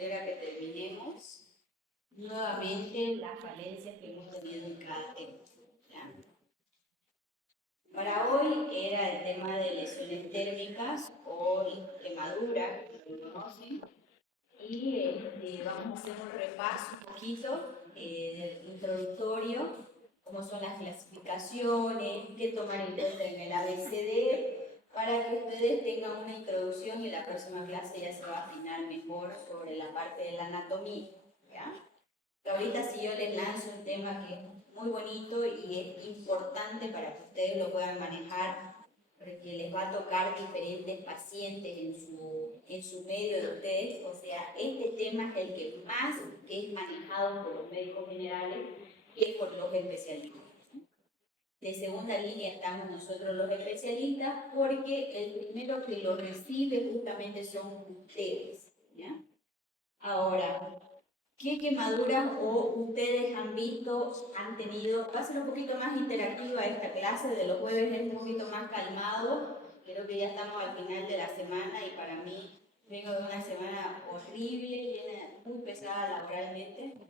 posterior a que terminemos nuevamente las falencias que hemos tenido en cada tema. ¿Ya? Para hoy era el tema de lesiones térmicas o quemadura, que lo conocen, y vamos a hacer un repaso un poquito introductorio, cómo son las clasificaciones, qué tomar en cuenta en el ABCD, para que ustedes tengan una introducción y la próxima clase ya se va a afinar mejor sobre la parte de la anatomía. ¿Ya? Pero ahorita si yo les lanzo un tema que es muy bonito y es importante para que ustedes lo puedan manejar, porque les va a tocar diferentes pacientes en su medio de ustedes, o sea, este tema es el que más es manejado por los médicos generales que por los especialistas. De segunda línea estamos nosotros los especialistas porque el primero que lo recibe justamente son ustedes. ¿Ya? Ahora, ¿qué quemaduras o ustedes han visto, han tenido? Va a ser un poquito más interactiva esta clase, de los jueves es un poquito más calmado. Creo que ya estamos al final de la semana y para mí vengo de una semana horrible, muy pesada laboralmente.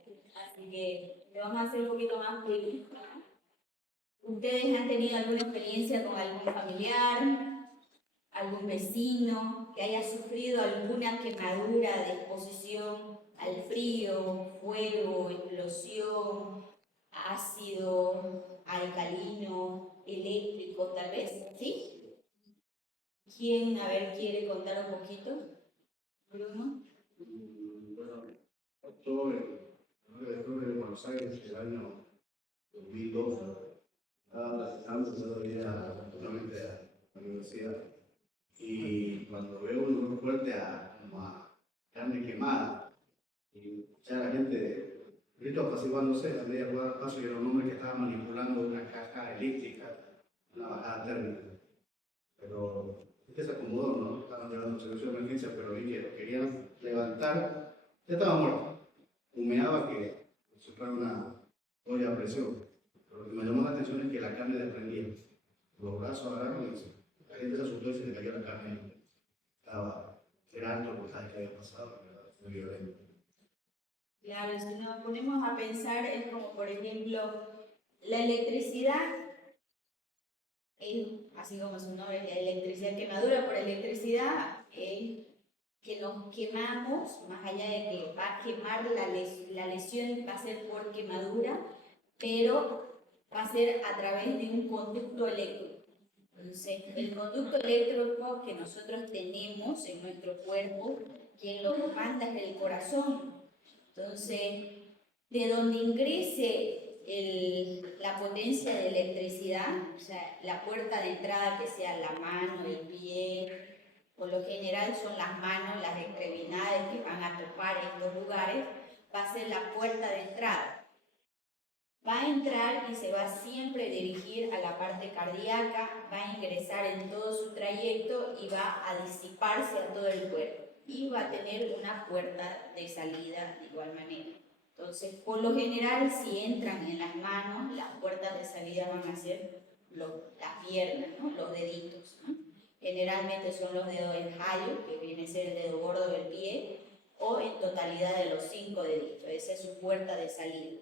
Así que le vamos a hacer un poquito más feliz. ¿Ustedes han tenido alguna experiencia con algún familiar, algún vecino que haya sufrido alguna quemadura de exposición al frío, fuego, explosión, ácido, alcalino, eléctrico, tal vez? ¿Sí? ¿Quién, a ver, quiere contar un poquito? Bruno. Bueno, esto de Buenos Aires, el año 2002, estaba empezando a ir nuevamente a la universidad. Y cuando veo un olor fuerte a carne quemada, y ya la gente, grito apaciguándose, a medida que daba paso, y era un hombre que estaba manipulando una caja eléctrica, una bajada térmica. Pero este se acomodó, ¿no? Estaban llevando un servicio de emergencia, pero vi que lo querían levantar, ya estaba muerto. Humeaba que si fuera una olla a presión. Pero lo que me llamó la atención es que la carne desprendía. Los brazos agarraron y la gente se asustó y se le cayó la carne. Era alto el voltaje que había pasado, muy violento. Claro, si nos ponemos a pensar, es como por ejemplo, la electricidad, así como su nombre, la electricidad, quemadura por electricidad, que nos quemamos, más allá de que va a quemar la lesión, va a ser por quemadura, pero va a ser a través de un conducto eléctrico. Entonces, el conducto eléctrico que nosotros tenemos en nuestro cuerpo, quien lo manda es el corazón. Entonces, de donde ingrese la potencia de electricidad, o sea, la puerta de entrada que sea la mano, el pie, por lo general son las manos, las extremidades que van a topar estos lugares, va a ser la puerta de entrada. Va a entrar y se va siempre a dirigir a la parte cardíaca, va a ingresar en todo su trayecto y va a disiparse a todo el cuerpo. Y va a tener una puerta de salida de igual manera. Entonces, por lo general, si entran en las manos, las puertas de salida van a ser las piernas, ¿no? Los deditos, ¿no? Generalmente son los dedos del hallo, que viene a ser el dedo gordo del pie, o en totalidad de los 5 deditos. Esa es su puerta de salida.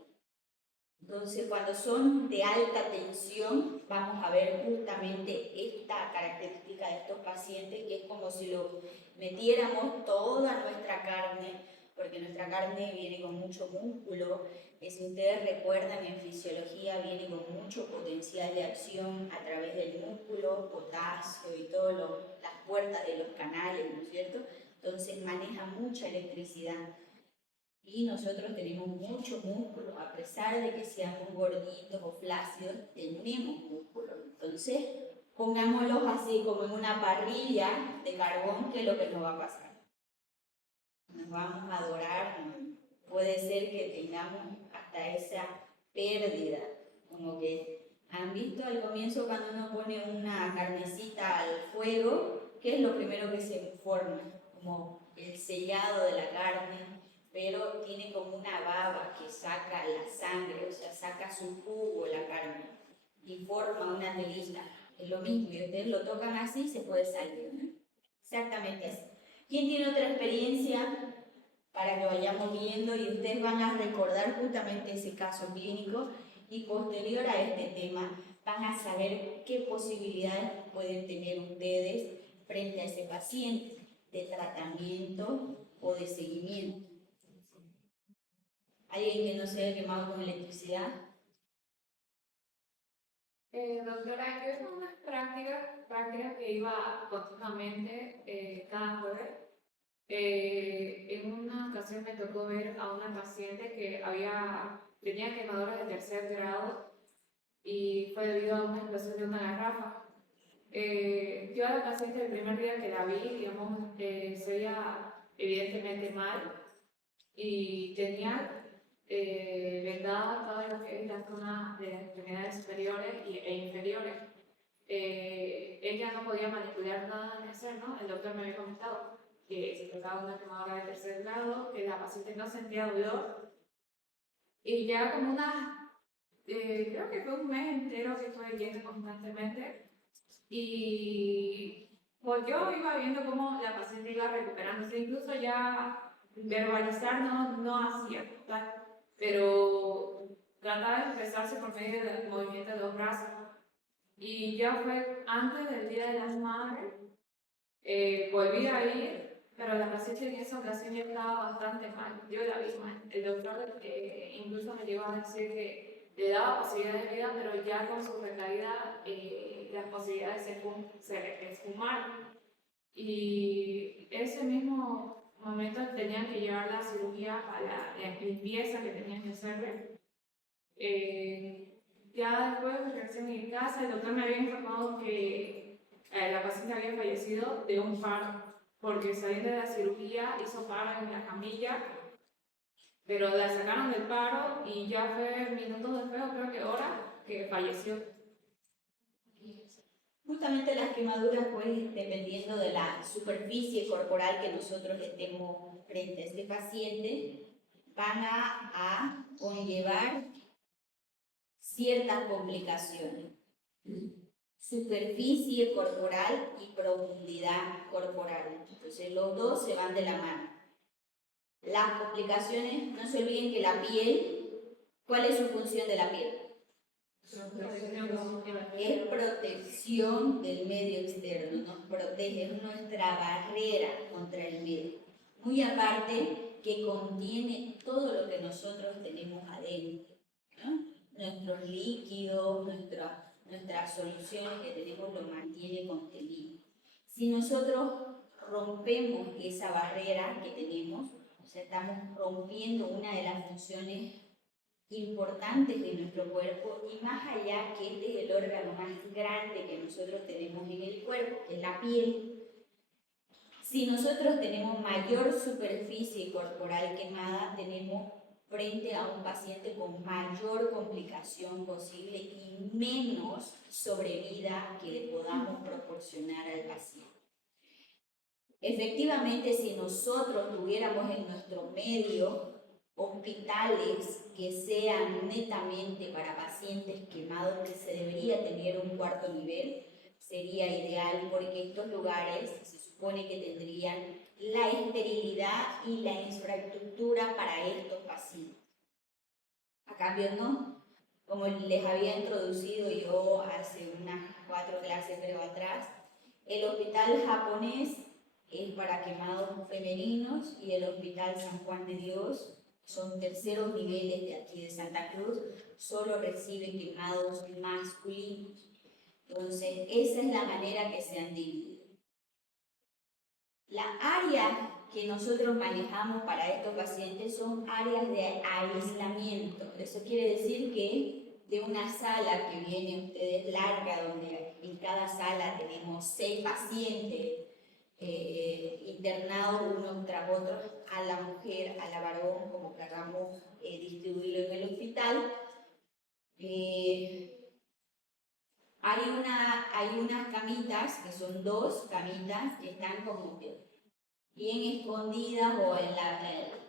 Entonces, cuando son de alta tensión, vamos a ver justamente esta característica de estos pacientes, que es como si lo metiéramos toda nuestra carne, porque nuestra carne viene con mucho músculo. Si ustedes recuerdan, en fisiología viene con mucho potencial de acción a través del músculo, potasio y todas las puertas de los canales, ¿no es cierto? Entonces maneja mucha electricidad. Y nosotros tenemos mucho músculo, a pesar de que seamos gorditos o flácidos, tenemos músculo. Entonces, pongámoslos así como en una parrilla de carbón, que es lo que nos va a pasar. Nos vamos a dorar, puede ser que tengamos hasta esa pérdida, como que han visto al comienzo cuando uno pone una carnecita al fuego, ¿qué es lo primero que se forma? Como el sellado de la carne, pero tiene como una baba que saca la sangre, o sea, saca su jugo la carne y forma una telita. Es lo mismo, y ustedes lo tocan así, se puede salir, ¿no? Exactamente así. ¿Quién tiene otra experiencia para que vayamos viendo y ustedes van a recordar justamente ese caso clínico y posterior a este tema van a saber qué posibilidades pueden tener ustedes frente a ese paciente de tratamiento o de seguimiento. ¿Alguien que no se haya quemado con electricidad? Doctora, yo tengo unas prácticas que iba continuamente cada jueves. En una ocasión me tocó ver a una paciente que tenía quemaduras de 3.er grado y fue debido a una explosión de una garrafa. Yo a la paciente el primer día que la vi, digamos, se veía evidentemente mal y tenía vendada todo lo que es la zona de las extremidades superiores e inferiores. Ella no podía manipular nada ni hacer, ¿no? El doctor me había comentado que se trataba de una quemadura de 3.er grado, que la paciente no sentía dolor y ya como creo que fue un mes entero que fue yendo constantemente y pues yo iba viendo cómo la paciente iba recuperándose, incluso ya verbalizar no hacía, ¿verdad? Pero trataba de expresarse por medio del movimiento de los brazos. Y ya fue antes del Día de las Madres, volví a ir, pero la paciente en esa ocasión ya estaba bastante mal, yo la vi mal. El doctor incluso me llegó a decir que le daba posibilidades de vida, pero ya con su recaída las posibilidades se esfumaron. Y ese mismo momento tenían que llevar la cirugía para la limpieza que tenían que hacerle. Ya después de regresé a mi casa, el doctor me había informado que la paciente había fallecido de un paro, porque saliendo de la cirugía hizo paro en la camilla, pero la sacaron del paro y ya fue minutos después, o creo que horas, que falleció. Justamente las quemaduras, pues, dependiendo de la superficie corporal que nosotros estemos frente a este paciente, van a conllevar ciertas complicaciones. Superficie corporal y profundidad corporal. Entonces, los dos se van de la mano. Las complicaciones, no se olviden que la piel, ¿cuál es su función de la piel? Es protección del medio externo, nos protege, es nuestra barrera contra el medio. Muy aparte que contiene todo lo que nosotros tenemos adentro, ¿no? Nuestros líquidos, nuestras soluciones que tenemos lo mantiene contenido. Si nosotros rompemos esa barrera que tenemos, o sea, estamos rompiendo una de las funciones importantes de nuestro cuerpo y más allá que este es el órgano más grande que nosotros tenemos en el cuerpo, que es la piel. Si nosotros tenemos mayor superficie corporal quemada, tenemos frente a un paciente con mayor complicación posible y menos sobrevida que le podamos proporcionar al paciente. Efectivamente, si nosotros tuviéramos en nuestro medio hospitales que sean netamente para pacientes quemados, que se debería tener un cuarto nivel, sería ideal porque estos lugares se supone que tendrían la esterilidad y la infraestructura para estos pacientes. A cambio no, como les había introducido yo hace unas 4 clases creo atrás, el hospital japonés es para quemados femeninos y el hospital San Juan de Dios son terceros niveles de aquí de Santa Cruz, solo reciben quemados masculinos. Entonces, esa es la manera que se han dividido. La área que nosotros manejamos para estos pacientes son áreas de aislamiento. Eso quiere decir que de una sala que viene ustedes larga, donde en cada sala tenemos 6 pacientes, internados unos tras otros, a la mujer, a la varón, como queramos distribuirlo en el hospital. Hay unas camitas, que son 2 camitas, que están como bien escondidas o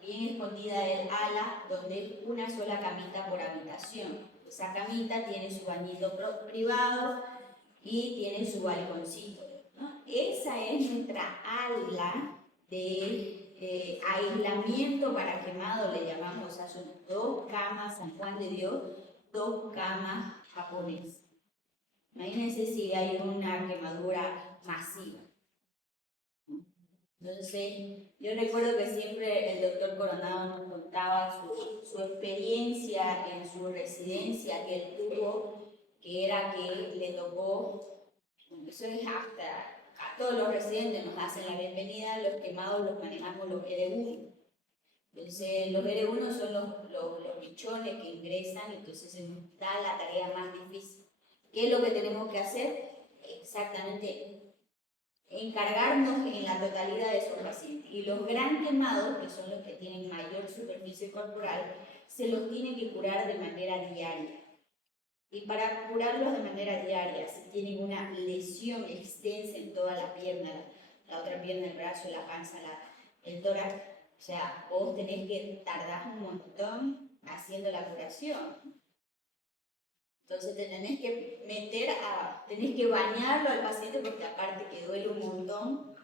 bien escondida el ala, donde es una sola camita por habitación. Esa camita tiene su bañito privado y tiene su balconcito, ¿no? Esa es nuestra ala de aislamiento para quemado, le llamamos, o sea, son 2 camas San Juan de Dios, 2 camas japonesas. Imagínense si hay una quemadura masiva. Entonces, yo recuerdo que siempre el doctor Coronado nos contaba su experiencia en su residencia que él tuvo, que era que le tocó, eso es hasta a todos los residentes nos hacen la bienvenida, los quemados los manejamos los R1. Entonces, los R1 son los bichones que ingresan, entonces se nos da la tarea más difícil. ¿Qué es lo que tenemos que hacer? Exactamente encargarnos en la totalidad de esos pacientes. Y los gran quemados, que son los que tienen mayor superficie corporal, se los tiene que curar de manera diaria. Y para curarlos de manera diaria, si tienen una lesión extensa en toda la pierna, la otra pierna, el brazo, la panza, el tórax, o sea, vos tenés que tardar un montón haciendo la curación. Entonces te tenés que tenés que bañarlo al paciente porque aparte que duele un montón,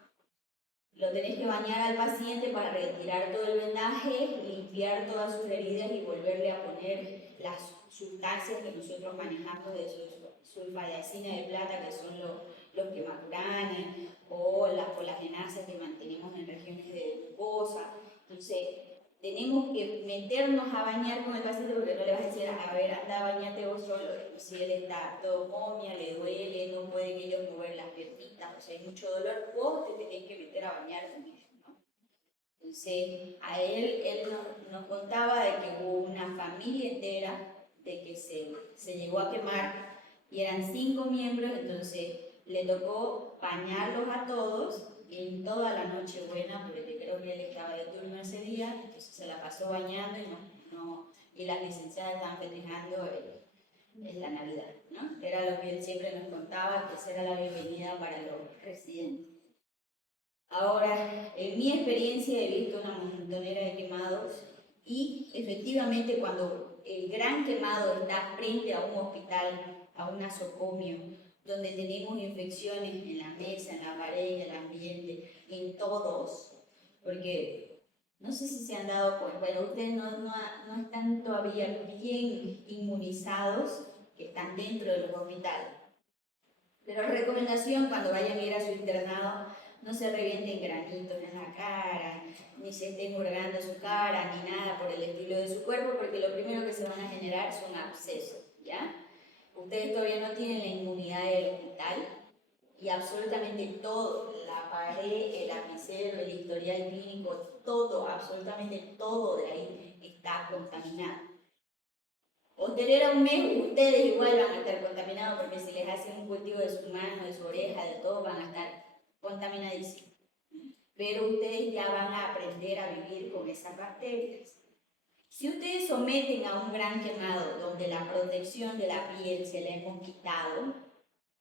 lo tenés que bañar al paciente para retirar todo el vendaje, limpiar todas sus heridas y volverle a poner las sustancias que nosotros manejamos de sulfadacina de plata, que son los quemacuranes, o las colagenasas que mantenemos en regiones de glucosa. Entonces, tenemos que meternos a bañar con el paciente porque no le vas a decir, a ver, anda, bañate vos solo. Si él está todo momia, le duele, no pueden ellos mover las piernitas, o sea, hay mucho dolor, vos te tenés que meter a bañar con ellos, ¿no? Entonces, a él nos contaba de que hubo una familia entera de que se llegó a quemar y eran 5 miembros, entonces le tocó bañarlos a todos en toda la noche buena, porque creo que él estaba de turno ese día, entonces se la pasó bañando y las licenciadas estaban festejando en la Navidad, ¿no? Era lo que él siempre nos contaba, que esa era la bienvenida para los residentes. Ahora, en mi experiencia he visto una montonera de quemados y efectivamente cuando el gran quemado está frente a un hospital, a un nosocomio, donde tenemos infecciones en la mesa, en la pared, en el ambiente, en todos, porque no sé si se han dado cuenta, pero ustedes no están todavía bien inmunizados, que están dentro de los hospitales. Pero recomendación cuando vayan a ir a su internado, no se revienten granitos en la cara, ni se estén hurgando su cara, ni nada por el estilo de su cuerpo, porque lo primero que se van a generar son abscesos, ¿ya? Ustedes todavía no tienen la inmunidad del hospital y absolutamente todo, la pared, el lapicero, el historial clínico, todo, absolutamente todo de ahí está contaminado. Posterior a un mes, ustedes igual van a estar contaminados porque si les hacen un cultivo de su mano, de su oreja, de todo, van a estar contaminadísimos. Pero ustedes ya van a aprender a vivir con esas bacterias. Si ustedes someten a un gran quemado donde la protección de la piel se la hemos quitado,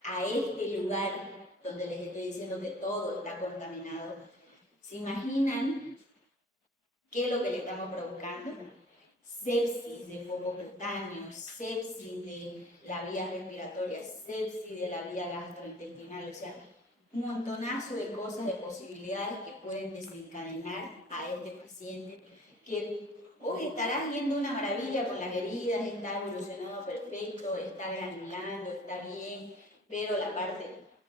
a este lugar donde les estoy diciendo que todo está contaminado, ¿se imaginan qué es lo que le estamos provocando? Sepsis de foco cutáneo, sepsis de la vía respiratoria, sepsis de la vía gastrointestinal, o sea, un montonazo de cosas, de posibilidades que pueden desencadenar a este paciente que hoy estará viendo una maravilla con las heridas, está evolucionado perfecto, está granulando, está bien, pero la parte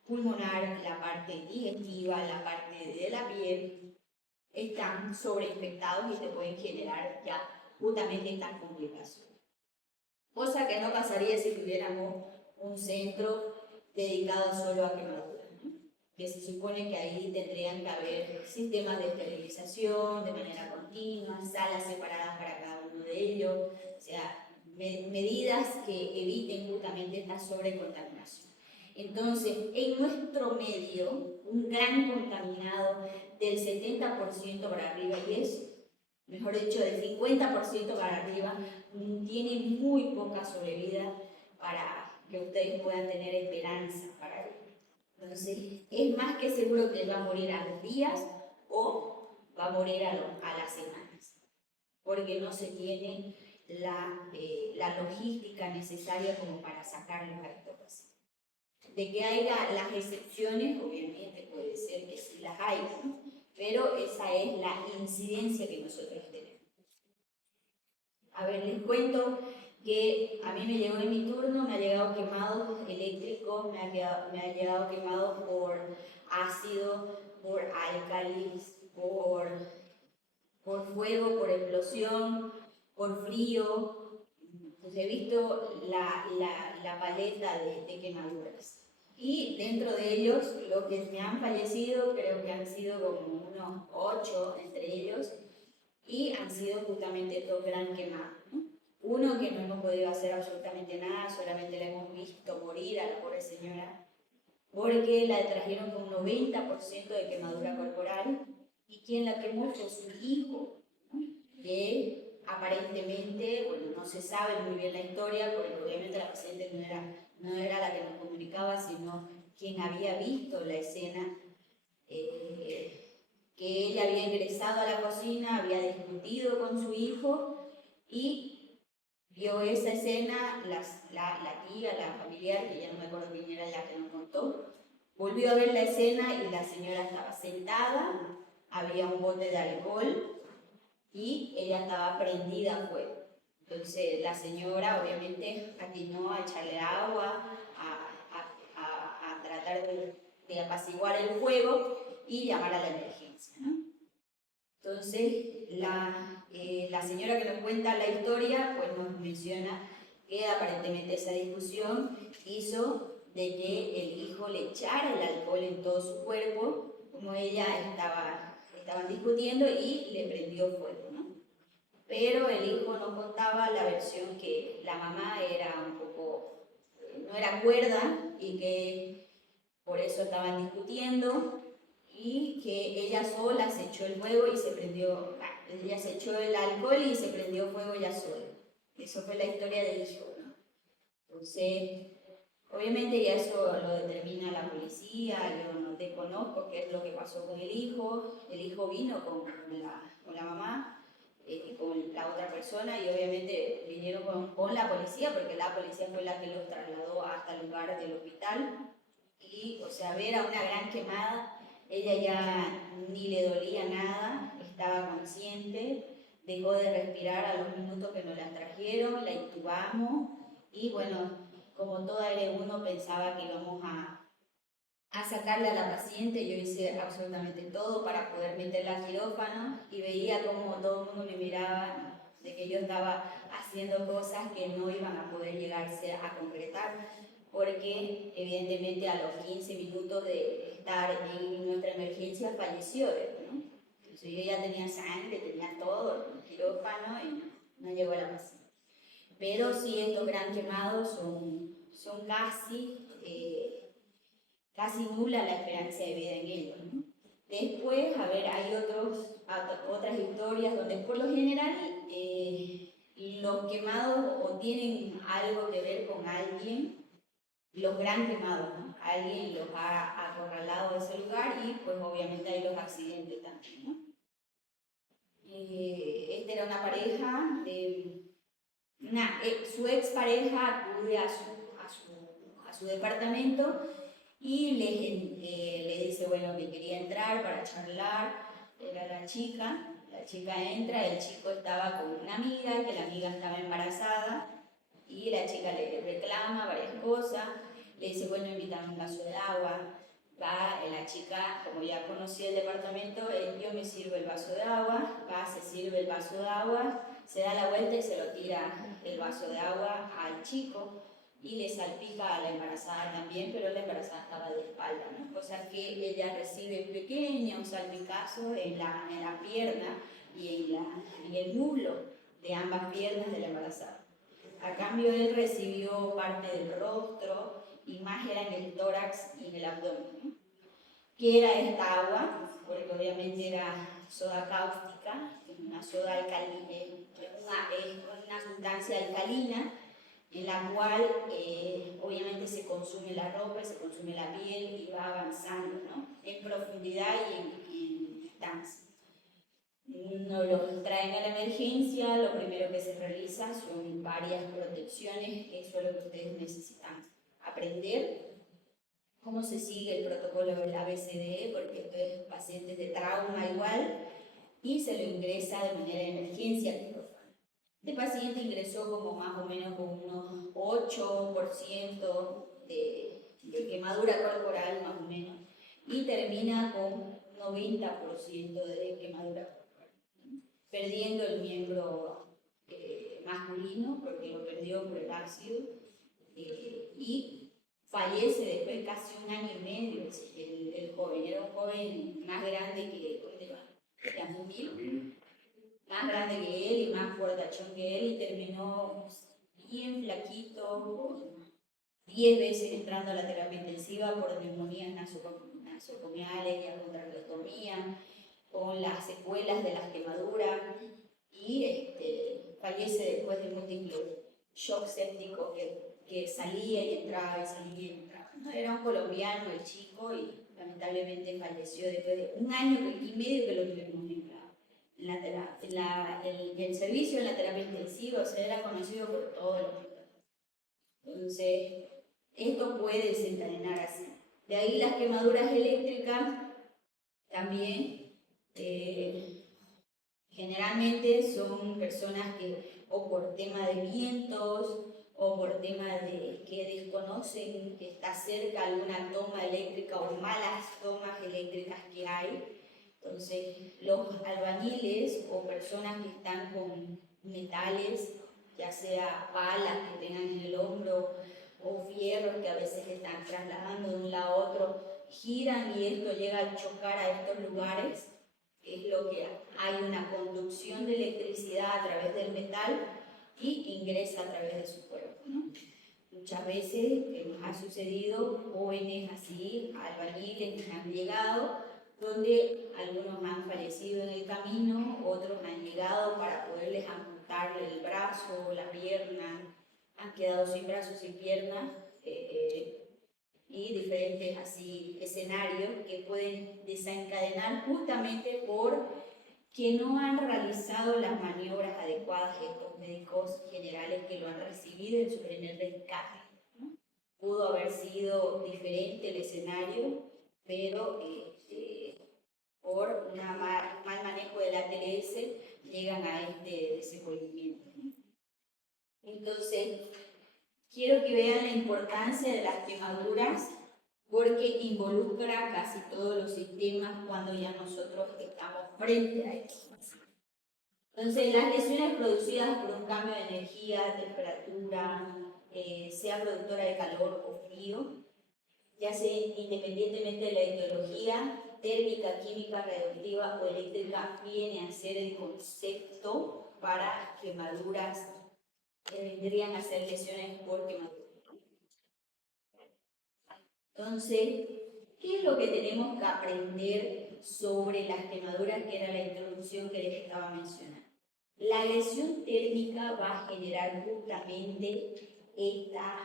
pulmonar, la parte digestiva, la parte de la piel están sobreinfectados y se pueden generar ya justamente estas complicaciones. Cosa que no pasaría si tuviéramos un centro dedicado solo a quemaduras, ¿no? Que se supone que ahí tendrían que haber sistemas de esterilización de manera continua, salas separadas para cada uno de ellos, o sea, medidas que eviten justamente esta sobrecontaminación. Entonces, en nuestro medio, un gran contaminado del 70% para arriba, y es, mejor dicho, del 50% para arriba, tiene muy poca sobrevida para que ustedes puedan tener esperanza para él. Entonces, es más que seguro que él va a morir a los días o va a morir a las semanas, porque no se tiene la logística necesaria como para sacarlos a estos pacientes. De que haya las excepciones, obviamente puede ser que sí las hay, ¿no? pero esa es la incidencia que nosotros tenemos. A ver, les cuento que a mí me llegó en mi turno, me ha llegado quemado eléctrico, me ha llegado quemado por ácido, por álcalis, por fuego, por explosión, por frío. Entonces he visto la paleta de quemaduras. Y dentro de ellos, los que me han fallecido, creo que han sido como unos 8 entre ellos, y han sido justamente dos gran quemados, ¿no? Uno que no hemos podido hacer absolutamente nada, solamente la hemos visto morir a la pobre señora, porque la trajeron con un 90% de quemadura corporal, y quien la quemó fue su hijo, ¿no? Que aparentemente, bueno, no se sabe muy bien la historia, porque obviamente la paciente no era la que nos comunicaba, sino quien había visto la escena, que ella había ingresado a la cocina, había discutido con su hijo y vio esa escena, la tía, la familiar, que ya no me acuerdo quién era la que nos contó, volvió a ver la escena y la señora estaba sentada, había un bote de alcohol y ella estaba prendida a fuego. Entonces la señora obviamente atinó a echarle agua, a tratar de apaciguar el fuego y llamar a la emergencia, ¿no? Entonces la señora que nos cuenta la historia pues nos menciona que aparentemente esa discusión hizo de que el hijo le echara el alcohol en todo su cuerpo, como ella estaban discutiendo, y le prendió fuego, ¿no? Pero el hijo nos contaba la versión que la mamá era un poco, no era cuerda y que por eso estaban discutiendo, y que ella sola se echó el fuego y se prendió, ella se echó el alcohol y se prendió fuego ella sola. Eso fue la historia del hijo, ¿no? Entonces, obviamente ya eso lo determina la policía, yo no desconozco qué es lo que pasó con el hijo vino con la mamá, con la otra persona, y obviamente vinieron con la policía, porque la policía fue la que los trasladó hasta el lugar del hospital, y o sea, ver a una gran quemada, ella ya ni le dolía nada, estaba consciente, dejó de respirar a los minutos que nos la trajeron, la intubamos, y bueno, como toda L1 pensaba que íbamos a sacarle a la paciente, yo hice absolutamente todo para poder meterla al quirófano, y veía como todo el mundo me miraba de que yo estaba haciendo cosas que no iban a poder llegarse a concretar, porque evidentemente a los 15 minutos de estar en nuestra emergencia falleció, ¿no? Entonces yo ya tenía sangre, tenía todo, el quirófano, y no llegó la paciente. Pero sí, estos gran quemados son casi nula la esperanza de vida en ellos, ¿no? Después, a ver, hay otras historias donde por lo general los quemados o tienen algo que ver con alguien, los gran quemados, ¿no? Alguien los ha acorralado a ese lugar, y pues obviamente hay los accidentes también, ¿no? Esta era una pareja, su expareja acude a su departamento y le dice, bueno, que quería entrar para charlar, era la chica entra, el chico estaba con una amiga, que la amiga estaba embarazada, y la chica le reclama varias cosas, le dice, bueno, invítame un vaso de agua, va, la chica, como ya conocía el departamento, yo me sirvo el vaso de agua, va, se sirve el vaso de agua, se da la vuelta y se lo tira el vaso de agua al chico, y le salpica a la embarazada también, pero la embarazada estaba de espalda, ¿no? Cosa que ella recibe pequeños salpicazos en la pierna y en el muslo de ambas piernas de la embarazada. A cambio, él recibió parte del rostro y más era en el tórax y en el abdomen, ¿no? ¿Qué era esta agua? Porque obviamente era soda cáustica, una soda alcalina, una sustancia alcalina, en la cual obviamente se consume la ropa, se consume la piel y va avanzando, ¿no? En profundidad y en distancia. Nos los traen a la emergencia, lo primero que se realiza son varias protecciones, que eso es lo que ustedes necesitan aprender. cómo se sigue el protocolo del ABCD, porque esto es pacientes de trauma igual, y se lo ingresa de manera de emergencia al quirófano. Este paciente ingresó como más o menos con unos 8% de quemadura corporal, más o menos, y termina con 90% de quemadura corporal, perdiendo el miembro masculino, porque lo perdió por el ácido, y fallece después de casi un año y medio el joven. Era un joven más grande que, ¿dónde va? Más grande que él y más fortachón que él, y terminó bien flaquito, 10 veces entrando a la terapia intensiva por neumonías nasocomiales y agontalostomía, con las secuelas de las quemaduras, y fallece después de múltiples shock sépticos que salía y entraba y salía y entraba, ¿no? Era un colombiano el chico y lamentablemente falleció después de un año y medio que lo tuvimos el servicio en la terapia intensiva. O sea, era conocido por todos los médicos. Entonces, esto puede desencadenar así. De ahí las quemaduras eléctricas también. Generalmente son personas que, o por tema de vientos, o por tema de que desconocen que está cerca alguna toma eléctrica o malas tomas eléctricas que hay. Entonces, los albañiles o personas que están con metales, ya sea palas que tengan en el hombro o fierros que a veces están trasladando de un lado a otro, giran y esto llega a chocar a estos lugares. Es lo que hay una conducción de electricidad a través del metal y ingresa a través de su cuerpo, ¿no? Muchas veces nos ha sucedido jóvenes así, albañiles que han llegado, donde algunos han fallecido en el camino, otros han llegado para poderles amputar el brazo, la pierna, han quedado sin brazos, sin piernas, y diferentes así escenarios que pueden desencadenar justamente por que no han realizado las maniobras adecuadas estos médicos generales que lo han recibido en su primer rescate, ¿no? Pudo haber sido diferente el escenario, pero por un mal manejo del ATLS llegan a este desenvolvimiento, ¿no? Entonces, quiero que vean la importancia de las quemaduras porque involucra casi todos los sistemas cuando ya nosotros estamos frente a eso. Entonces, las lesiones producidas por un cambio de energía, temperatura, sea productora de calor o frío, ya sea independientemente de la etiología, térmica, química, radioactiva o eléctrica, viene a ser el concepto para quemaduras que vendrían a ser lesiones por quemadura. Entonces, ¿qué es lo que tenemos que aprender sobre las quemaduras, que era la introducción que les estaba mencionando? La agresión térmica va a generar justamente esta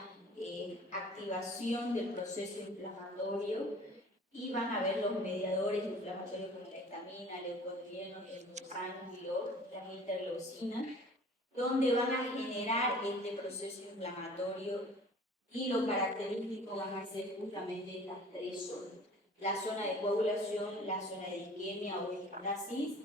activación del proceso inflamatorio, y van a ver los mediadores inflamatorios como la histamina, leucotrienos, el glucosanos y las interleucinas, donde van a generar este proceso inflamatorio, y lo característico van a ser justamente estas tres zonas: la zona de coagulación, la zona de isquemia o epistasis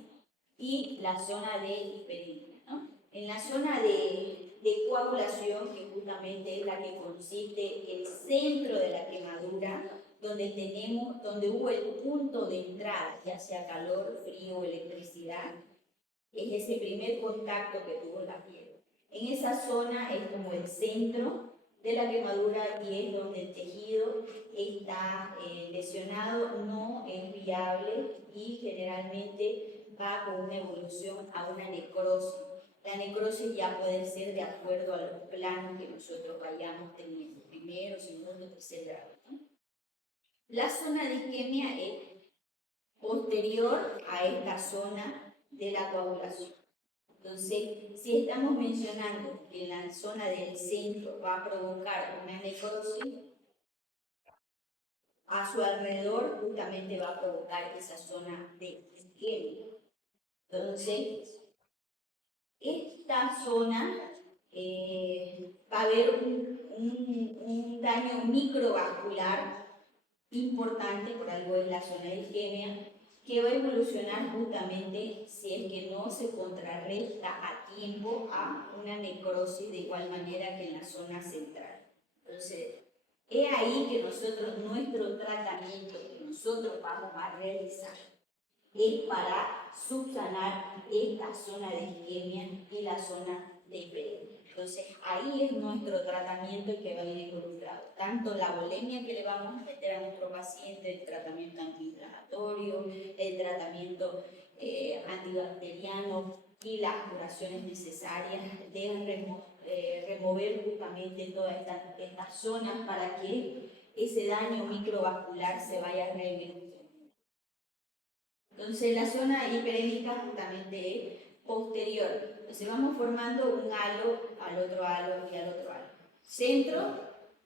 y la zona de hiperemia, ¿no? En la zona de coagulación, que justamente es la que consiste el centro de la quemadura, donde hubo el punto de entrada, ya sea calor, frío o electricidad, es ese primer contacto que tuvo la piel. En esa zona es como el centro de la quemadura y es donde el tejido está lesionado, no es viable y generalmente va con una evolución a una necrosis. La necrosis ya puede ser de acuerdo a los planos que nosotros vayamos teniendo, primero, segundo, tercer grado, ¿no? La zona de isquemia es posterior a esta zona de la coagulación. Entonces, si estamos mencionando que en la zona del centro va a provocar una necrosis, a su alrededor justamente va a provocar esa zona de isquemia. Entonces, esta zona va a haber un daño microvascular importante, por algo es la zona de isquemia, que va a evolucionar justamente si es que no se contrarresta a tiempo a una necrosis de igual manera que en la zona central. Entonces, es ahí que nosotros, nuestro tratamiento que nosotros vamos a realizar es para subsanar esta zona de isquemia y la zona de hiperemia. Entonces, ahí es nuestro tratamiento el que va a ir involucrado. Tanto la bulimia que le vamos a meter a nuestro paciente, el tratamiento antiinflamatorio, el tratamiento antibacteriano y las curaciones necesarias de remover justamente todas estas zonas para que ese daño microvascular se vaya revirtiendo. Entonces la zona hiperémica justamente es posterior. Entonces vamos formando un halo al otro halo y al otro halo. Centro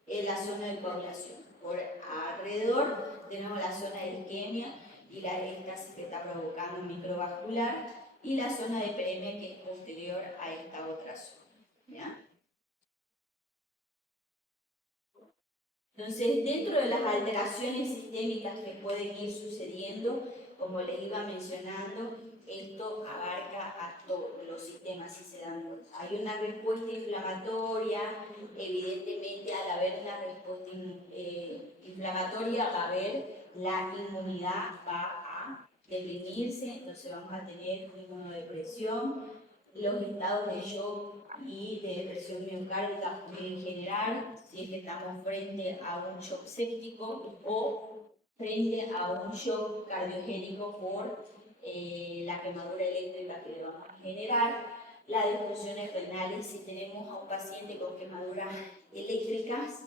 es la zona de coagulación. Por alrededor tenemos la zona de isquemia y la éstasis que está provocando microvascular y la zona de hiperemia que es posterior a esta otra zona. ¿Ya? Entonces, dentro de las alteraciones sistémicas que pueden ir sucediendo, como les iba mencionando, esto abarca a todos los sistemas si se dan cuenta. Hay una respuesta inflamatoria, evidentemente al haber una respuesta inflamatoria va a haber la inmunidad va a deprimirse, entonces vamos a tener inmunodepresión, los estados de shock y de depresión miocárdica pueden generar si es que estamos frente a un shock séptico o frente a un shock cardiogénico por la quemadura eléctrica que le vamos a generar, las disfunciones renales si tenemos a un paciente con quemaduras eléctricas,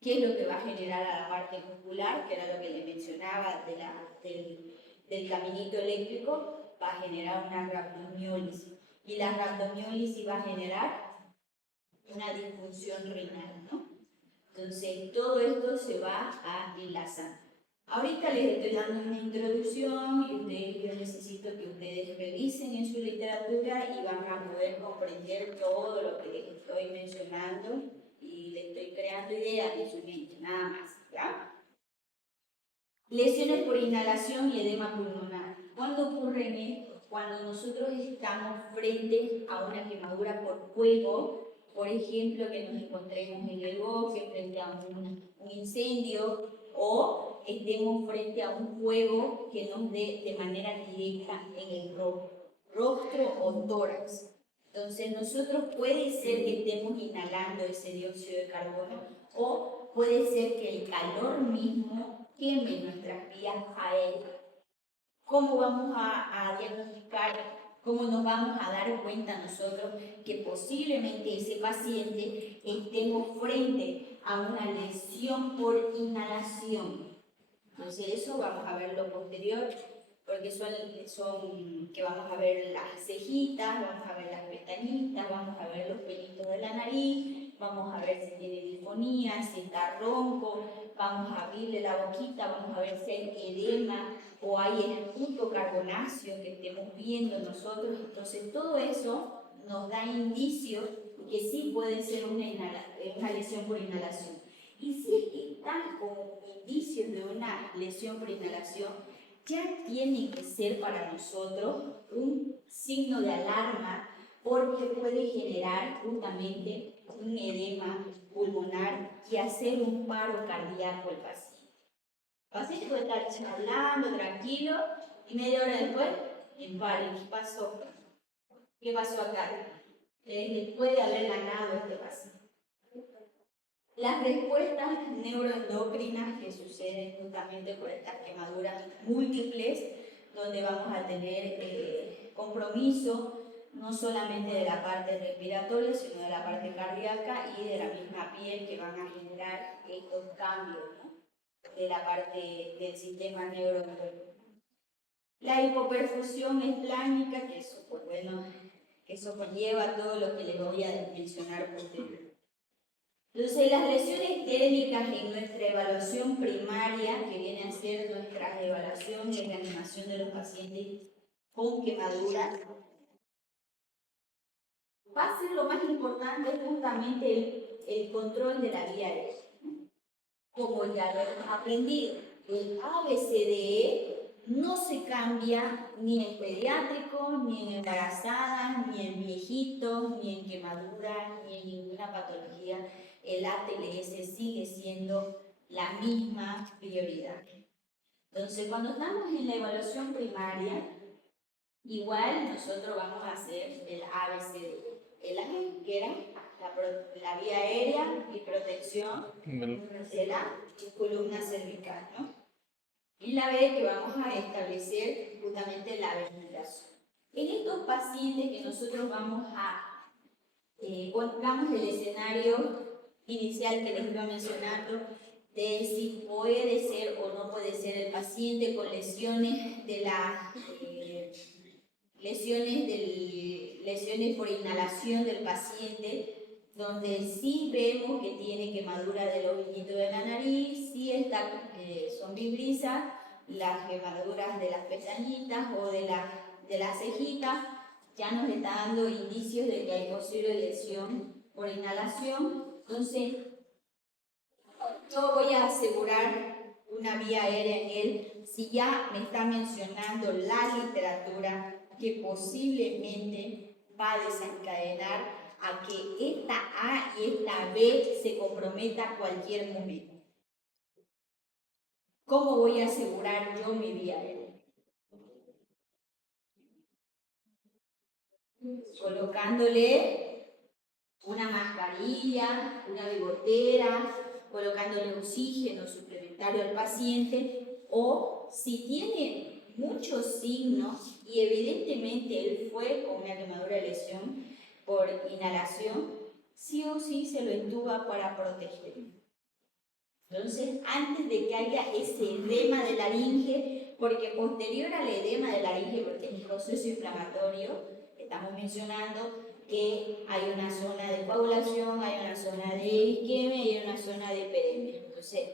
qué es lo que va a generar a la parte muscular, que era lo que le mencionaba del caminito eléctrico, va a generar una rhabdomiólisis. Y la rhabdomiólisis va a generar una disfunción renal, ¿no? Entonces, todo esto se va a enlazar. Ahorita les estoy dando una introducción y yo necesito que ustedes revisen en su literatura y van a poder comprender todo lo que les estoy mencionando y les estoy creando ideas en su mente, nada más, ¿ya? Lesiones por inhalación y edema pulmonar. ¿Cuándo ocurren esto? Cuando nosotros estamos frente a una quemadura por fuego, por ejemplo, que nos encontremos en el bosque frente a un incendio o estemos frente a un fuego que nos dé de manera directa en el rostro o tórax. Entonces, nosotros puede ser que estemos inhalando ese dióxido de carbono o puede ser que el calor mismo queme nuestras vías aéreas. ¿Cómo vamos a diagnosticar, cómo nos vamos a dar cuenta nosotros que posiblemente ese paciente estemos frente a una lesión por inhalación? Entonces eso vamos a ver lo posterior, porque son que vamos a ver las cejitas, vamos a ver las pestañitas, vamos a ver los pelitos de la nariz, vamos a ver si tiene disfonía, si está ronco, vamos a abrirle la boquita, vamos a ver si hay edema o hay esputo carbonáceo que estemos viendo nosotros. Entonces todo eso nos da indicios que sí puede ser una lesión por inhalación. Y si es que están como indicios de una lesión por inhalación, ya tiene que ser para nosotros un signo de alarma porque puede generar justamente un edema pulmonar y hacer un paro cardíaco al paciente. El paciente puede estar charlando tranquilo y media hora después, en paro. ¿Qué pasó? ¿Qué pasó acá? Le puede haber ganado este paciente. Las respuestas neuroendocrinas que suceden justamente por estas quemaduras múltiples, donde vamos a tener compromiso no solamente de la parte respiratoria, sino de la parte cardíaca y de la misma piel que van a generar estos cambios, ¿no? De la parte del sistema neuroendocrino. La hipoperfusión esplánica, que eso, pues bueno, eso conlleva todo lo que les voy a mencionar posteriormente. Entonces, las lesiones térmicas en nuestra evaluación primaria, que viene a ser nuestra evaluación y reanimación de los pacientes con quemadura, va a ser lo más importante justamente el control de la vía aérea. como ya lo hemos aprendido. El ABCDE no se cambia ni en pediátricos, ni en embarazadas, ni en viejitos, ni en quemaduras, ni en ninguna patología. El ATLS sigue siendo la misma prioridad. Entonces, cuando estamos en la evaluación primaria, igual nosotros vamos a hacer el ABCD. El A, que era la vía aérea y protección de la columna cervical, ¿no? Y la B, que vamos a establecer justamente la ventilación. En estos pacientes que nosotros vamos a, pongamos el escenario inicial que les iba mencionando, de si puede ser o no puede ser el paciente con lesiones de la lesiones por inhalación del paciente, donde sí vemos que tiene quemadura del ovillito de la nariz, sí son vibrisas, las quemaduras de las pestañitas o de las cejitas, ya nos está dando indicios de que hay posible lesión por inhalación. Entonces, yo voy a asegurar una vía aérea en él si ya me está mencionando la literatura que posiblemente va a desencadenar a que esta A y esta B se comprometa a cualquier momento. ¿Cómo voy a asegurar yo mi vía aérea? Colocándole una mascarilla, una bigotera, colocándole oxígeno suplementario al paciente, o si tiene muchos signos y evidentemente él fue con una quemadura de lesión por inhalación, sí o sí se lo entuba para proteger. Entonces, antes de que haya ese edema de laringe, porque posterior al edema de laringe, porque es un proceso inflamatorio, estamos mencionando que hay una zona de coagulación, hay una zona de isquemia y hay una zona de epidemia. Entonces,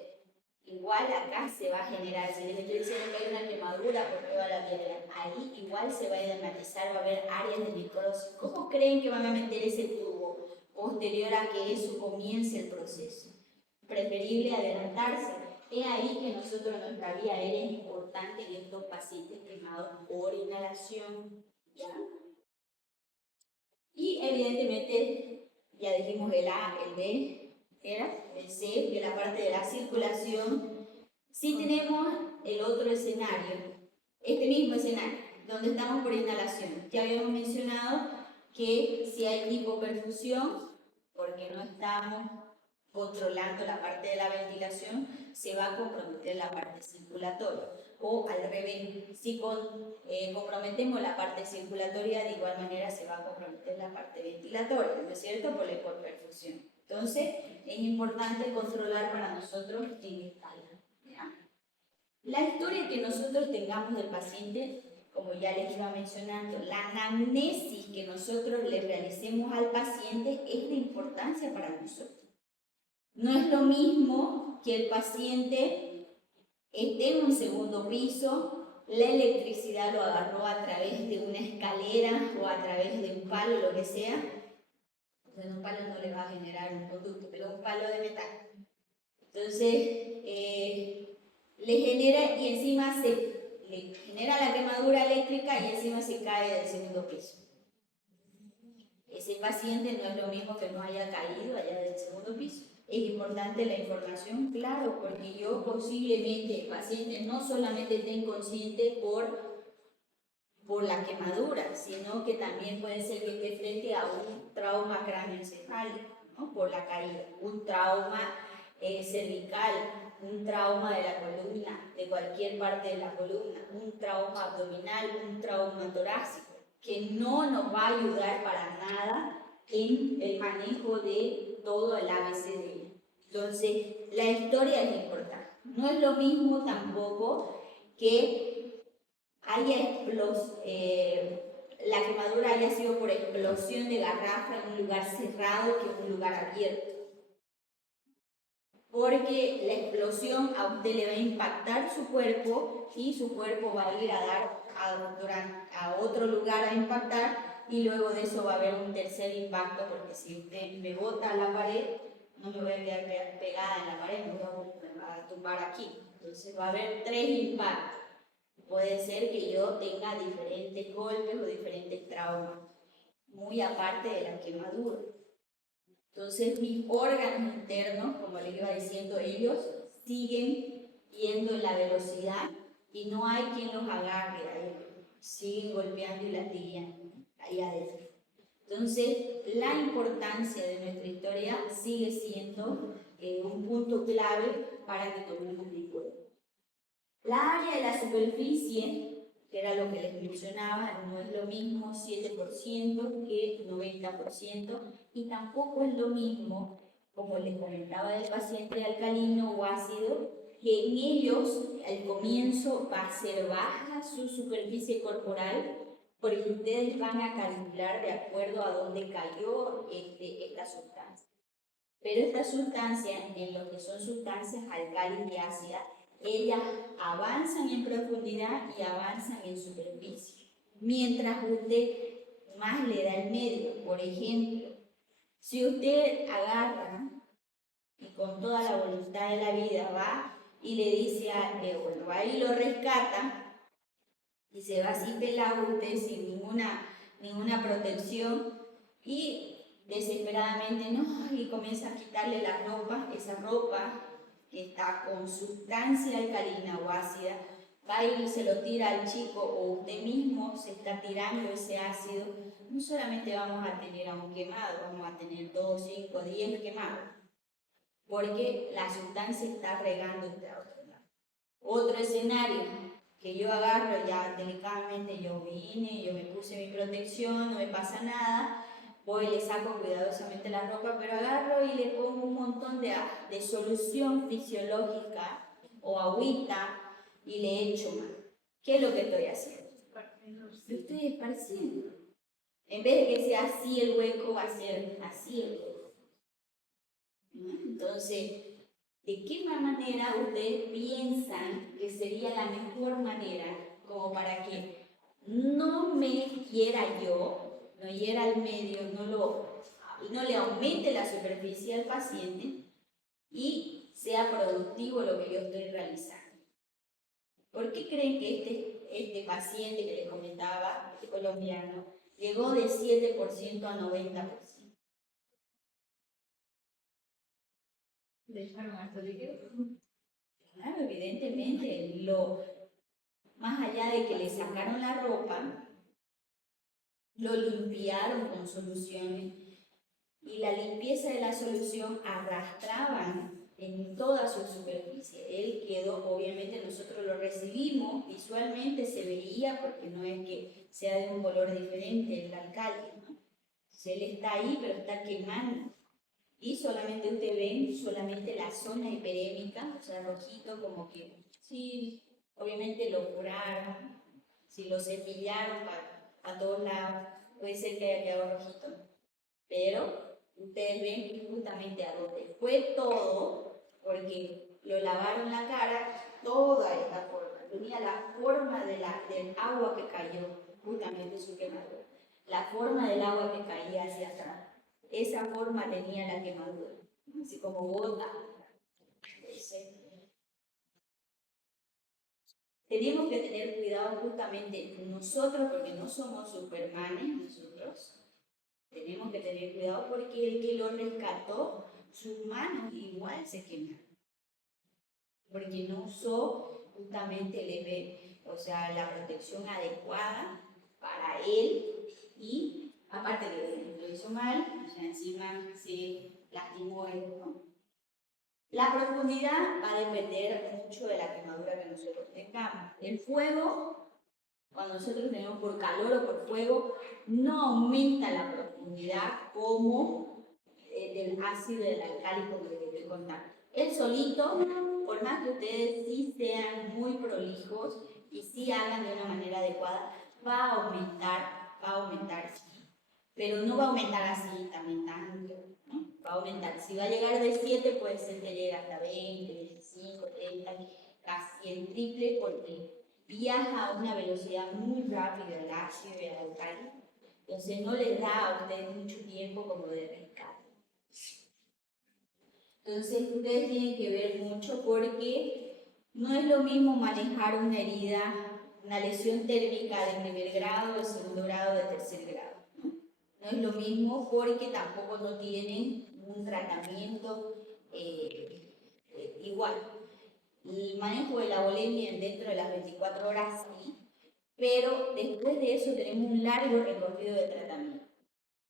igual acá se va a generar, si les estoy diciendo que hay una quemadura por toda la piel, ahí igual se va a edematizar, va a haber áreas de necrosis. ¿Cómo creen que van a meter ese tubo posterior a que eso comience el proceso? Preferible adelantarse. Es ahí que nosotros nuestra vía aérea es importante en estos pacientes quemados por inhalación. ¿Ya? Y evidentemente, ya dijimos el A, el B, era el C, que es la parte de la circulación. Si tenemos el otro escenario, este mismo escenario, donde estamos por inhalación. Ya habíamos mencionado que si hay hipoperfusión, porque no estamos controlando la parte de la ventilación, se va a comprometer la parte circulatoria. O al revés, si comprometemos la parte circulatoria, de igual manera se va a comprometer la parte ventilatoria, ¿no es cierto? Por la hipoperfusión. Entonces, es importante controlar para nosotros en esta área. La historia que nosotros tengamos del paciente, como ya les iba mencionando, la anamnesis que nosotros le realicemos al paciente es de importancia para nosotros. No es lo mismo que el paciente esté en un segundo piso, la electricidad lo agarró a través de una escalera o a través de un palo, lo que sea. Entonces, un palo no le va a generar un conducto, pero un palo de metal. Entonces, le genera y encima le genera la quemadura eléctrica y encima se cae del segundo piso. Ese paciente no es lo mismo que no haya caído allá del segundo piso. Es importante la información, claro, porque yo posiblemente el paciente no solamente esté inconsciente por la quemadura, sino que también puede ser que esté frente a un trauma cráneoencefálico, ¿no? Por la caída, un trauma cervical, un trauma de la columna, de cualquier parte de la columna, un trauma abdominal, un trauma torácico, que no nos va a ayudar para nada en el manejo de todo el ABCD. Entonces, la historia es importante. No es lo mismo tampoco que la quemadura haya sido por explosión de garrafa en un lugar cerrado que en un lugar abierto. Porque la explosión a usted le va a impactar su cuerpo y su cuerpo va a ir a dar a otro lugar a impactar y luego de eso va a haber un tercer impacto porque si usted me bota a la pared, no me voy a quedar pegada en la pared, me voy a a tumbar aquí. Entonces va a haber 3 impactos. Puede ser que yo tenga diferentes golpes o diferentes traumas, muy aparte de la quemadura. Entonces mis órganos internos, como les iba diciendo, ellos siguen yendo en la velocidad y no hay quien los agarre ahí, siguen golpeando y latigueando ahí adentro. Entonces, la importancia de nuestra historia sigue siendo un punto clave para que tomemos en cuenta. La área de la superficie, que era lo que les mencionaba, no es lo mismo 7% que 90%, y tampoco es lo mismo, como les comentaba del paciente alcalino o ácido, que en ellos al comienzo va a ser baja su superficie corporal, porque ustedes van a calcular de acuerdo a dónde cayó esta sustancia. Pero esta sustancia, en lo que son sustancias alcalinas y ácidas, ellas avanzan en profundidad y avanzan en superficie. Mientras usted más le da el medio. Por ejemplo, si usted agarra y con toda la voluntad de la vida va y le dice a bueno, va y lo rescata y se va así pelado usted sin ninguna protección y desesperadamente no, y comienza a quitarle la ropa, esa ropa que está con sustancia alcalina o ácida, va y se lo tira al chico o usted mismo se está tirando ese ácido, no solamente vamos a tener a un quemado, vamos a tener 2, 5, 10 quemados, porque la sustancia está regando este otro lado. Otro escenario, que yo agarro ya delicadamente, yo vine, yo me puse mi protección, no me pasa nada, voy y le saco cuidadosamente la ropa, pero agarro y le pongo un montón de solución fisiológica o agüita y le echo más. ¿Qué es lo que estoy haciendo? Lo estoy esparciendo. En vez de que sea así el hueco, va a ser así el hueco. Entonces, ¿de qué manera ustedes piensan que sería la mejor manera como para que no me hiera yo, no hiera al medio, no le aumente la superficie al paciente y sea productivo lo que yo estoy realizando? ¿Por qué creen que este paciente que les comentaba, este colombiano, llegó de 7% a 90%? ¿Dejaron harto líquido? Claro, evidentemente, más allá de que le sacaron la ropa, lo limpiaron con soluciones y la limpieza de la solución arrastraban en toda su superficie. Él quedó, obviamente nosotros lo recibimos, visualmente se veía porque no es que sea de un color diferente el alcalde, ¿no? Él está ahí pero está quemando. Y solamente ustedes ven solamente la zona hiperémica, o sea, rojito, como que sí, obviamente lo curaron, si lo cepillaron a todos lados, puede ser que haya quedado rojito, pero ustedes ven que justamente a donde fue todo, porque lo lavaron la cara, toda esta forma, tenía la forma del agua que cayó, justamente su quemadura, la forma del agua que caía hacia atrás. Esa forma tenía la quemadura, así como gota. Tenemos que tener cuidado justamente nosotros, porque no somos supermanes nosotros. Tenemos que tener cuidado porque el que lo rescató, sus manos igual se quemaron. Porque no usó justamente o sea, la protección adecuada para él y aparte de que lo hizo mal, o sea, encima se lastimó él, ¿no? La profundidad va a depender mucho de la quemadura que nosotros tengamos. El fuego, cuando nosotros tenemos por calor o por fuego, no aumenta la profundidad como del ácido del alcali, como les estoy contando. El solito, por más que ustedes sí sean muy prolijos y sí hagan de una manera adecuada, va a aumentar, sí, pero no va a aumentar así también tanto, ¿no? Va a aumentar. Si va a llegar de 7, puede ser que llegue hasta 20, 25, 30, casi el triple, porque viaja a una velocidad muy rápida el ácido y el alcali. Entonces no les da a ustedes mucho tiempo como de rescate. Entonces ustedes tienen que ver mucho porque no es lo mismo manejar una herida, una lesión térmica de primer grado, de segundo grado, de tercer grado. No es lo mismo porque tampoco no tienen un tratamiento igual. El manejo de la bulimia dentro de las 24 horas sí, pero después de eso tenemos un largo recorrido de tratamiento,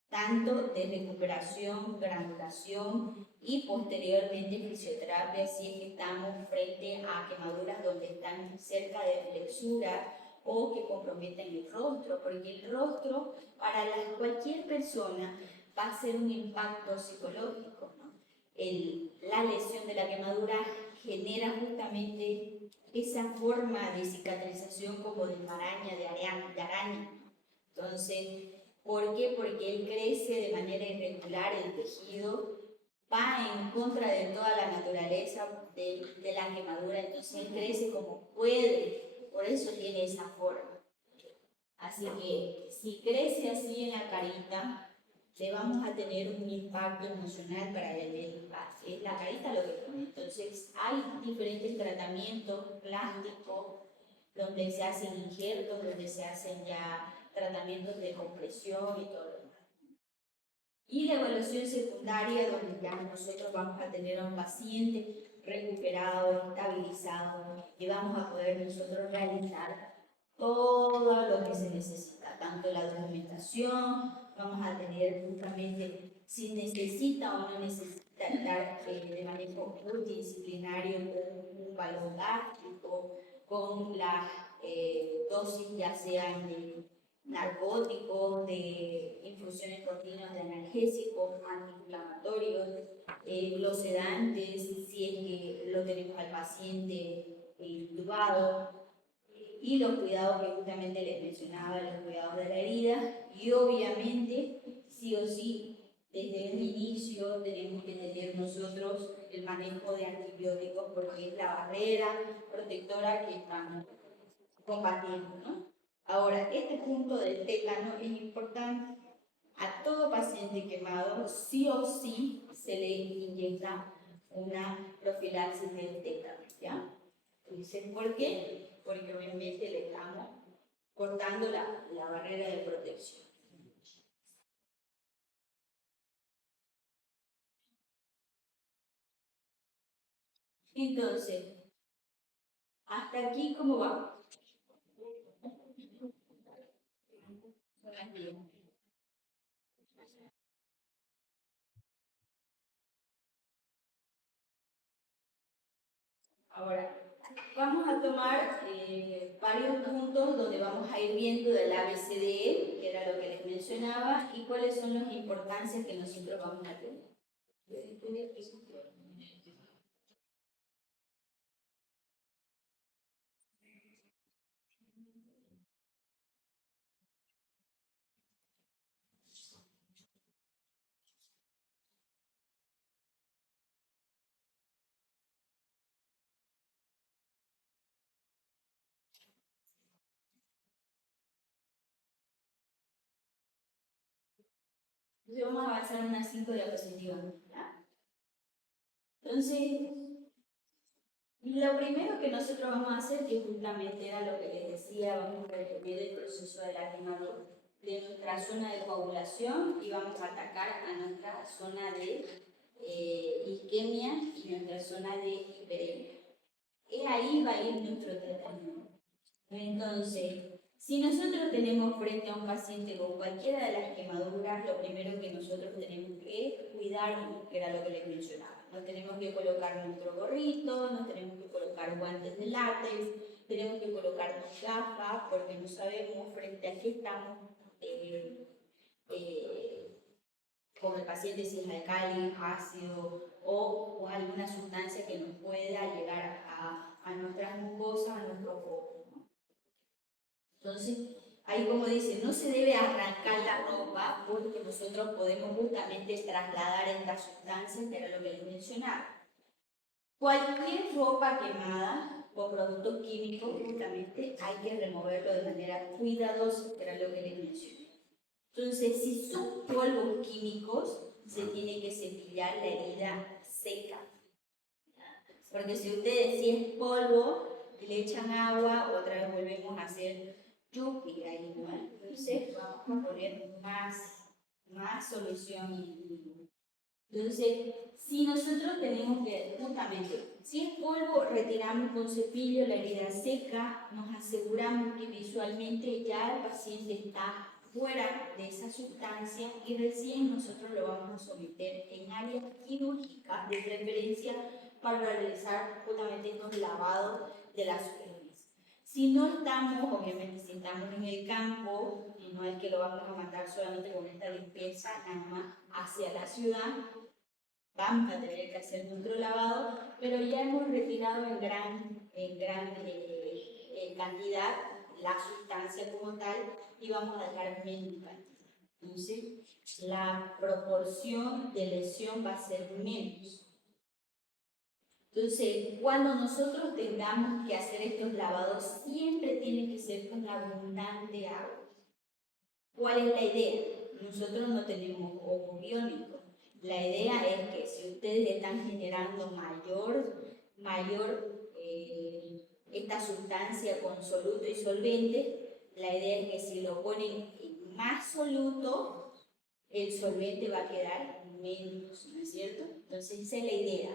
tanto de recuperación, granulación y posteriormente fisioterapia si es que estamos frente a quemaduras donde están cerca de flexura o que comprometen el rostro, porque el rostro para cualquier persona va a ser un impacto psicológico, ¿no? La lesión de la quemadura genera justamente esa forma de cicatrización como de maraña, de araña. Entonces, ¿por qué? Porque él crece de manera irregular, el tejido va en contra de toda la naturaleza de la quemadura, entonces él crece como puede, por eso tiene esa forma. Así que si crece así en la carita, le vamos a tener un impacto emocional para él. Es la carita lo que pone. Entonces hay diferentes tratamientos plásticos donde se hacen injertos, donde se hacen ya tratamientos de compresión y todo lo demás. Y la evaluación secundaria, donde ya nosotros vamos a tener a un paciente recuperado, estabilizado, y vamos a poder nosotros realizar todo lo que se necesita, tanto la documentación, vamos a tener justamente si necesita o no necesita estar de manejo multidisciplinario con un balón gástrico, con las dosis ya sean de narcóticos, de infusiones continuas de analgésicos, antiinflamatorios, los sedantes, si es que lo tenemos al paciente intubado, y los cuidados que justamente les mencionaba, los cuidados de la herida, y obviamente, sí o sí, desde el inicio tenemos que tener nosotros el manejo de antibióticos porque es la barrera protectora que estamos combatiendo, ¿no? Ahora, este punto del tétano es importante. A todo paciente quemado, sí o sí, se le inyecta una profilaxis del tétano, ¿ya? Dicen, ¿por qué? Porque obviamente le estamos cortando la barrera de protección. Entonces, hasta aquí, ¿cómo va? Ahora, vamos a tomar varios puntos donde vamos a ir viendo del ABCDE, que era lo que les mencionaba, y cuáles son las importancias que nosotros vamos a tener. Entonces vamos a avanzar en unas 5 diapositivas. ¿Ya? Entonces, lo primero que nosotros vamos a hacer, que justamente era lo que les decía, vamos a detener el proceso de la quemadura de nuestra zona de coagulación y vamos a atacar a nuestra zona de isquemia y nuestra zona de hiperemia. Y ahí va a ir nuestro tratamiento. Entonces, si nosotros tenemos frente a un paciente con cualquiera de las quemaduras, lo primero que nosotros tenemos que cuidarnos, que era lo que les mencionaba. Nos tenemos que colocar nuestro gorrito, nos tenemos que colocar guantes de látex, tenemos que colocarnos gafas, porque no sabemos frente a qué estamos con el paciente, si es alcali, ácido o alguna sustancia que nos pueda llegar a nuestras mucosas, a nuestro foco. Entonces, ahí como dice, no se debe arrancar la ropa porque nosotros podemos justamente trasladar estas sustancias, que era lo que les mencionaba. Cualquier ropa quemada o productos químicos, justamente hay que removerlo de manera cuidadosa, que era lo que les mencioné. Entonces, si son polvos químicos, se tiene que cepillar la herida seca. Porque si ustedes, si es polvo, y le echan agua, otra vez volvemos a hacer yupi ahí, ¿no? Entonces vamos a poner más solución. Entonces, si nosotros tenemos que, justamente, si es polvo, retiramos con cepillo la herida seca, nos aseguramos que visualmente ya el paciente está fuera de esa sustancia y recién nosotros lo vamos a someter en áreas quirúrgicas de preferencia para realizar justamente estos lavados de la superficie. Si no estamos, obviamente si estamos en el campo, y no es que lo vamos a mandar solamente con esta limpieza nada más hacia la ciudad, vamos a tener que hacer nuestro lavado, pero ya hemos retirado en gran cantidad la sustancia como tal y vamos a dejar menos cantidad. Entonces, la proporción de lesión va a ser menos. Entonces, cuando nosotros tengamos que hacer estos lavados, siempre tiene que ser con abundante agua. ¿Cuál es la idea? Nosotros no tenemos ojo biónico. La idea es que si ustedes están generando mayor esta sustancia con soluto y solvente, la idea es que si lo ponen en más soluto, el solvente va a quedar menos, ¿no es cierto? Entonces esa es la idea.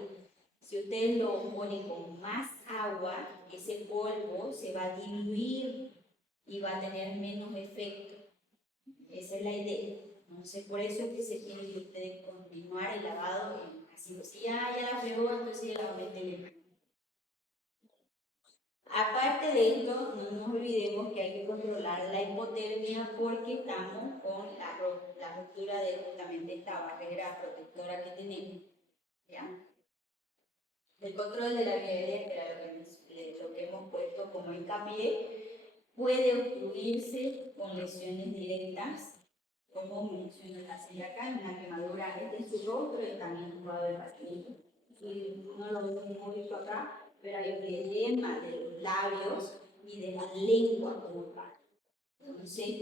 Si ustedes lo ponen con más agua, ese polvo se va a diluir y va a tener menos efecto. Esa es la idea. Entonces, por eso es que se tiene que ustedes continuar el lavado así. Si ya la fregó, entonces ya la va a meter en. Aparte de esto, no nos olvidemos que hay que controlar la hipotermia porque estamos con la ruptura de justamente esta barrera protectora que tenemos. ¿Ya? El control de la vía aérea, que era lo que hemos puesto como hincapié, puede obstruirse con lesiones directas, como menciona la señora acá, una quemadura en su rostro y también en el del paciente. Y no lo hemos visto acá, pero hay un edema de los labios y de la lengua como tal. Entonces,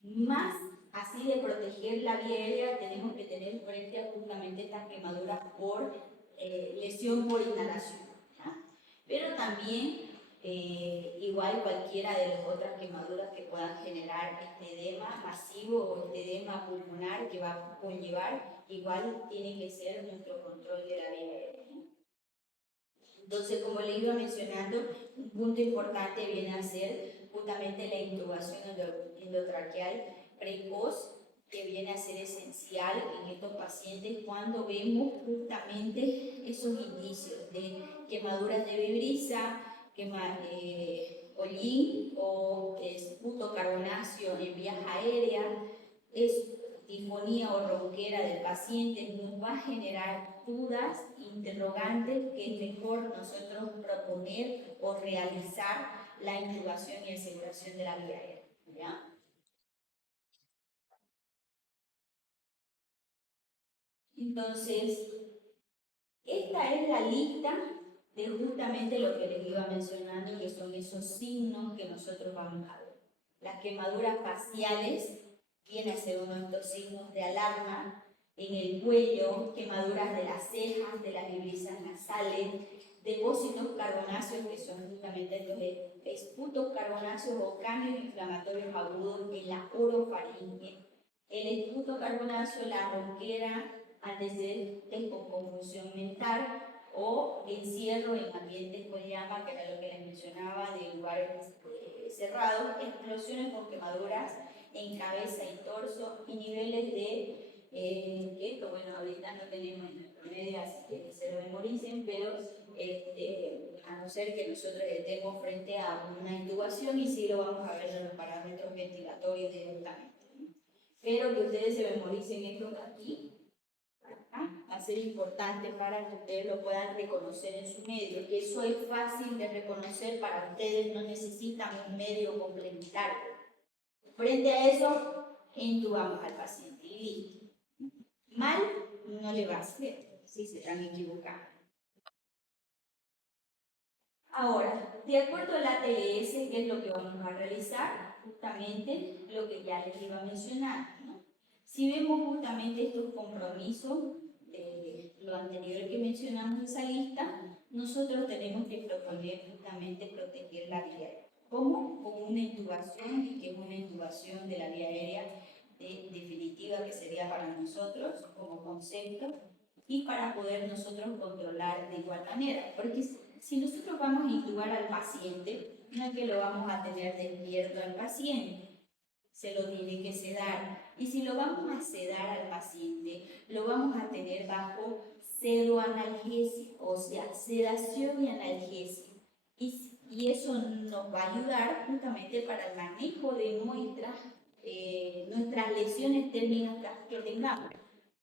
más así de proteger la vía aérea, tenemos que tener frente a justamente estas quemaduras por lesión por inhalación. ¿Ya? Pero también, igual cualquiera de las otras quemaduras que puedan generar este edema masivo o este edema pulmonar que va a conllevar, igual tiene que ser nuestro control de la vía aérea. Entonces, como le iba mencionando, un punto importante viene a ser justamente la intubación endotraqueal precoz, que viene a ser esencial en estos pacientes cuando vemos justamente esos indicios de quemaduras de vibrisa, hollín o esputo carbonáceo en vías aéreas, disfonía o ronquera del paciente, nos va a generar dudas, interrogantes, que es mejor nosotros proponer o realizar la intubación y aseguración de la vía aérea. ¿Ya? Entonces, esta es la lista de justamente lo que les iba mencionando, que son esos signos que nosotros vamos a ver. Las quemaduras faciales viene a ser uno de estos signos de alarma, en el cuello, quemaduras de las cejas, de las vibrisas nasales, depósitos carbonáceos, que son justamente estos esputos carbonáceos o cambios inflamatorios agudos en la orofaringe. El esputo carbonáceo, la ronquera, antecedentes con confusión mental o encierro en ambientes con llama, que era lo que les mencionaba, de lugares cerrados, explosiones con quemaduras en cabeza y torso y niveles de esto, bueno, ahorita no tenemos en nuestro medio, así que se lo memoricen, pero a no ser que nosotros estemos frente a una intubación y sí lo vamos a ver en los parámetros ventilatorios directamente. Pero que ustedes se memoricen esto de aquí, va a ser importante para que ustedes lo puedan reconocer en su medio, que eso es fácil de reconocer para ustedes, no necesitan un medio complementario. Frente a eso, intubamos al paciente y listo. Mal no le va a hacer, si se están equivocando. Ahora, de acuerdo al ATLS, ¿qué es lo que vamos a realizar? Justamente lo que ya les iba a mencionar, ¿no? Si vemos justamente estos compromisos, lo anterior que mencionamos en esa lista, nosotros tenemos que proponer justamente proteger la vía aérea. ¿Cómo? Con una intubación, y que es una intubación de la vía aérea definitiva, que sería para nosotros como concepto, y para poder nosotros controlar de igual manera. Porque si nosotros vamos a intubar al paciente, no es que lo vamos a tener despierto al paciente, se lo tiene que sedar. Y si lo vamos a sedar al paciente, lo vamos a tener bajo sedoanalgesia, o sea, sedación y analgesia. Y eso nos va a ayudar justamente para el manejo de nuestras lesiones térmicas que tengamos.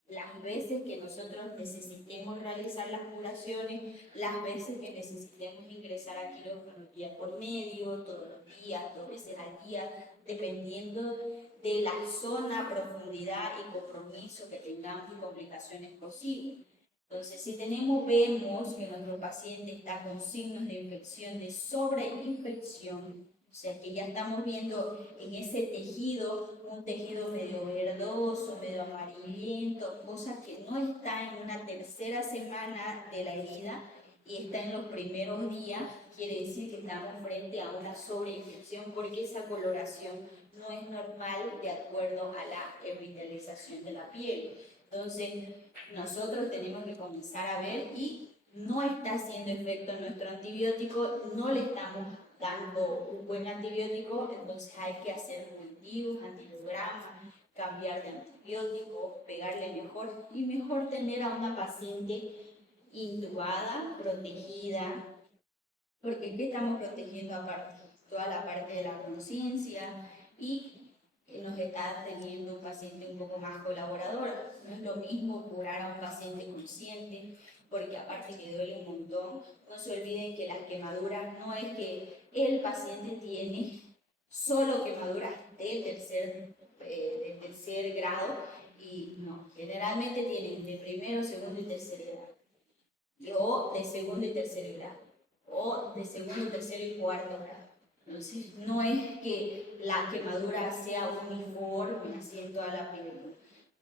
Las veces que nosotros necesitemos realizar las curaciones, las veces que necesitemos ingresar a quirófano día por medio, todos los días, 2 veces al día, dependiendo de la zona, profundidad y compromiso que tengamos y complicaciones posibles. Entonces, si vemos que nuestro paciente está con signos de infección, de sobreinfección, o sea que ya estamos viendo en ese tejido, un tejido medio verdoso, medio amarillento, cosa que no está en una tercera semana de la herida y está en los primeros días, quiere decir que estamos frente a una sobreinfección, porque esa coloración no es normal de acuerdo a la epitelización de la piel. Entonces, nosotros tenemos que comenzar a ver, y no está haciendo efecto nuestro antibiótico, no le estamos dando un buen antibiótico, entonces hay que hacer cultivos, antibiogramas, cambiar de antibiótico, pegarle mejor, y mejor tener a una paciente intubada, protegida, porque ¿qué estamos protegiendo aparte? Toda la parte de la conciencia, y nos está teniendo un paciente un poco más colaborador. No es lo mismo curar a un paciente consciente, porque aparte que duele un montón, no se olviden que las quemaduras no es que el paciente tiene solo quemaduras de tercer grado, y no, generalmente tienen de primero, segundo y tercer grado, o de segundo y tercer grado, o de segundo, tercero y cuarto grado. Entonces, no es que la quemadura sea uniforme así en toda la piel.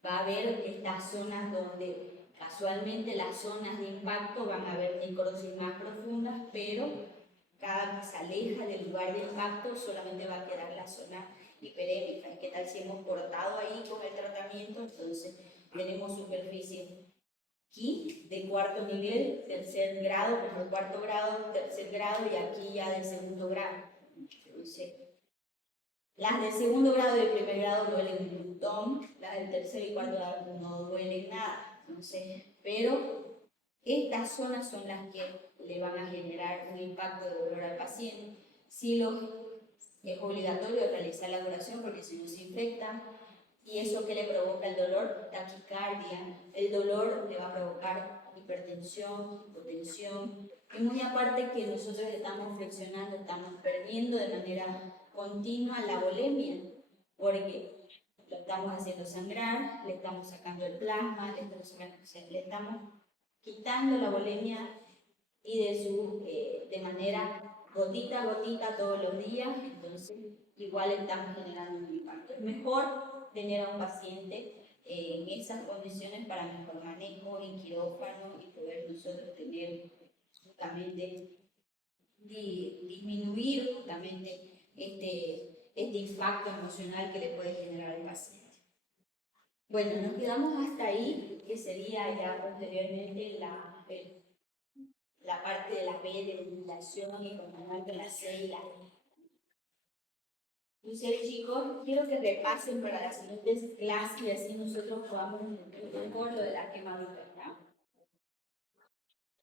Va a haber estas zonas donde casualmente las zonas de impacto van a haber necrosis más profundas, pero cada vez se aleja del lugar de impacto, solamente va a quedar la zona hiperémica. ¿Y qué tal si hemos cortado ahí con el tratamiento? Entonces, tenemos superficie aquí de cuarto nivel, tercer grado, como cuarto grado, tercer grado, y aquí ya del segundo grado. Entonces, las del segundo grado y del primer grado duelen un montón, las del tercer y cuarto grado no duelen nada. Entonces, pero estas zonas son las que le van a generar un impacto de dolor al paciente. Si es obligatorio realizar la curación, porque si no se infecta. ¿Y eso que le provoca el dolor? Taquicardia. El dolor le va a provocar hipertensión, hipotensión. Y muy aparte que nosotros estamos flexionando, estamos perdiendo de manera continua la volemia, porque lo estamos haciendo sangrar, le estamos sacando el plasma, le estamos quitando la volemia, y de manera gotita a gotita todos los días. Entonces igual estamos generando un impacto. Es mejor tener a un paciente en esas condiciones para mejor manejo en quirófano, y poder nosotros tener justamente disminuir justamente este impacto emocional que le puede generar al paciente. Bueno, nos quedamos hasta ahí, que sería ya posteriormente la parte de la B de iluminación, y continuar con la C y la D. Entonces, chicos, quiero que repasen para las siguientes clases, y así nosotros podamos entender mejor lo de la quemadura, ¿ya?